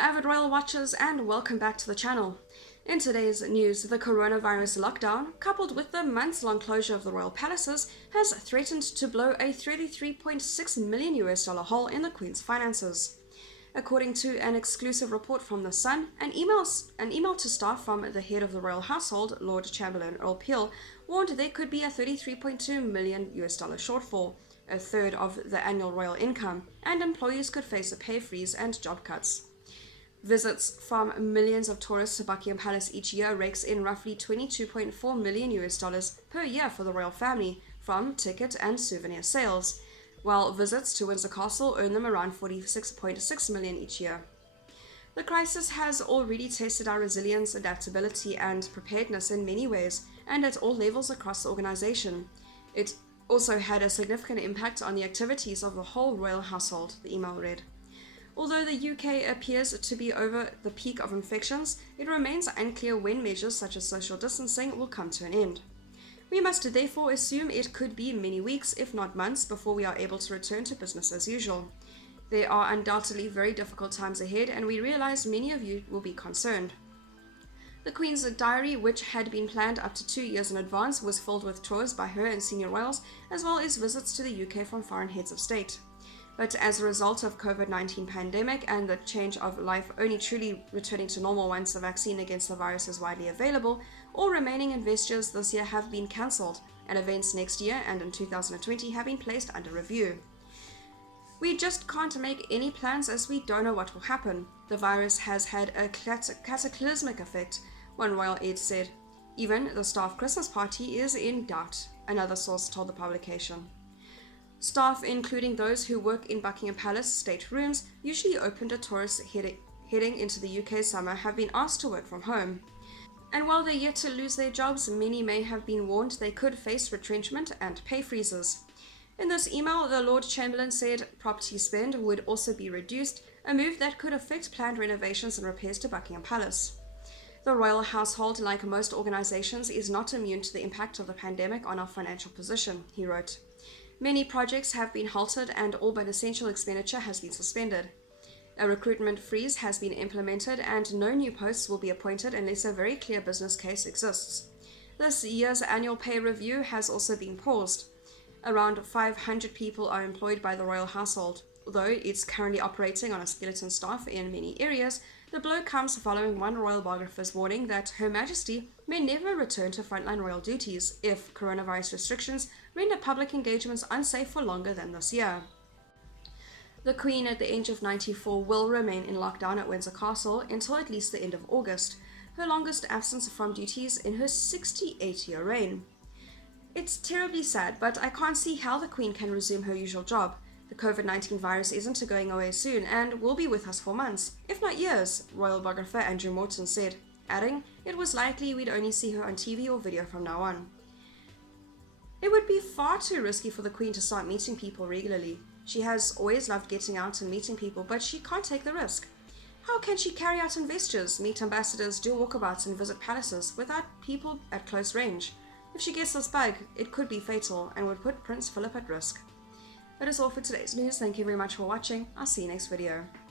avid royal watchers, and welcome back to the channel. In today's news, the coronavirus lockdown, coupled with the months-long closure of the royal palaces, has threatened to blow a $33.6 million hole in the Queen's finances. According to an exclusive report from The Sun, an email to staff from the head of the royal household, Lord Chamberlain Earl Peel, warned there could be a $33.2 million shortfall, a third of the annual royal income, and employees could face a pay freeze and job cuts. Visits from millions of tourists to Buckingham Palace each year rakes in roughly $22.4 million per year for the royal family from ticket and souvenir sales, while visits to Windsor Castle earn them around $46.6 million each year. The crisis has already tested our resilience, adaptability, and preparedness in many ways, and at all levels across the organisation. It also had a significant impact on the activities of the whole royal household, the email read. Although the UK appears to be over the peak of infections, it remains unclear when measures such as social distancing will come to an end. We must therefore assume it could be many weeks, if not months, before we are able to return to business as usual. There are undoubtedly very difficult times ahead, and we realise many of you will be concerned. The Queen's diary, which had been planned up to 2 years in advance, was filled with tours by her and senior royals, as well as visits to the UK from foreign heads of state. But as a result of COVID-19 pandemic and the change of life only truly returning to normal once a vaccine against the virus is widely available, all remaining investitures this year have been cancelled, and events next year and in 2020 have been placed under review. We just can't make any plans as we don't know what will happen. The virus has had a cataclysmic effect, one royal aide said. Even the staff Christmas party is in doubt, another source told the publication. Staff, including those who work in Buckingham Palace state rooms, usually open to tourists heading into the UK summer, have been asked to work from home. And while they're yet to lose their jobs, many may have been warned they could face retrenchment and pay freezes. In this email, the Lord Chamberlain said property spend would also be reduced, a move that could affect planned renovations and repairs to Buckingham Palace. The royal household, like most organisations, is not immune to the impact of the pandemic on our financial position, he wrote. Many projects have been halted and all but essential expenditure has been suspended. A recruitment freeze has been implemented and no new posts will be appointed unless a very clear business case exists. This year's annual pay review has also been paused. Around 500 people are employed by the royal household. Although it's currently operating on a skeleton staff in many areas, the blow comes following one royal biographer's warning that Her Majesty may never return to frontline royal duties if coronavirus restrictions render public engagements unsafe for longer than this year. The Queen, at the age of 94, will remain in lockdown at Windsor Castle until at least the end of August, her longest absence from duties in her 68-year reign. It's terribly sad, but I can't see how the Queen can resume her usual job. The COVID-19 virus isn't going away soon and will be with us for months, if not years, royal biographer Andrew Morton said, adding, it was likely we'd only see her on TV or video from now on. It would be far too risky for the Queen to start meeting people regularly. She has always loved getting out and meeting people, but she can't take the risk. How can she carry out investitures, meet ambassadors, do walkabouts and visit palaces without people at close range? If she gets this bug, it could be fatal and would put Prince Philip at risk. That is all for today's news. Thank you very much for watching. I'll see you next video.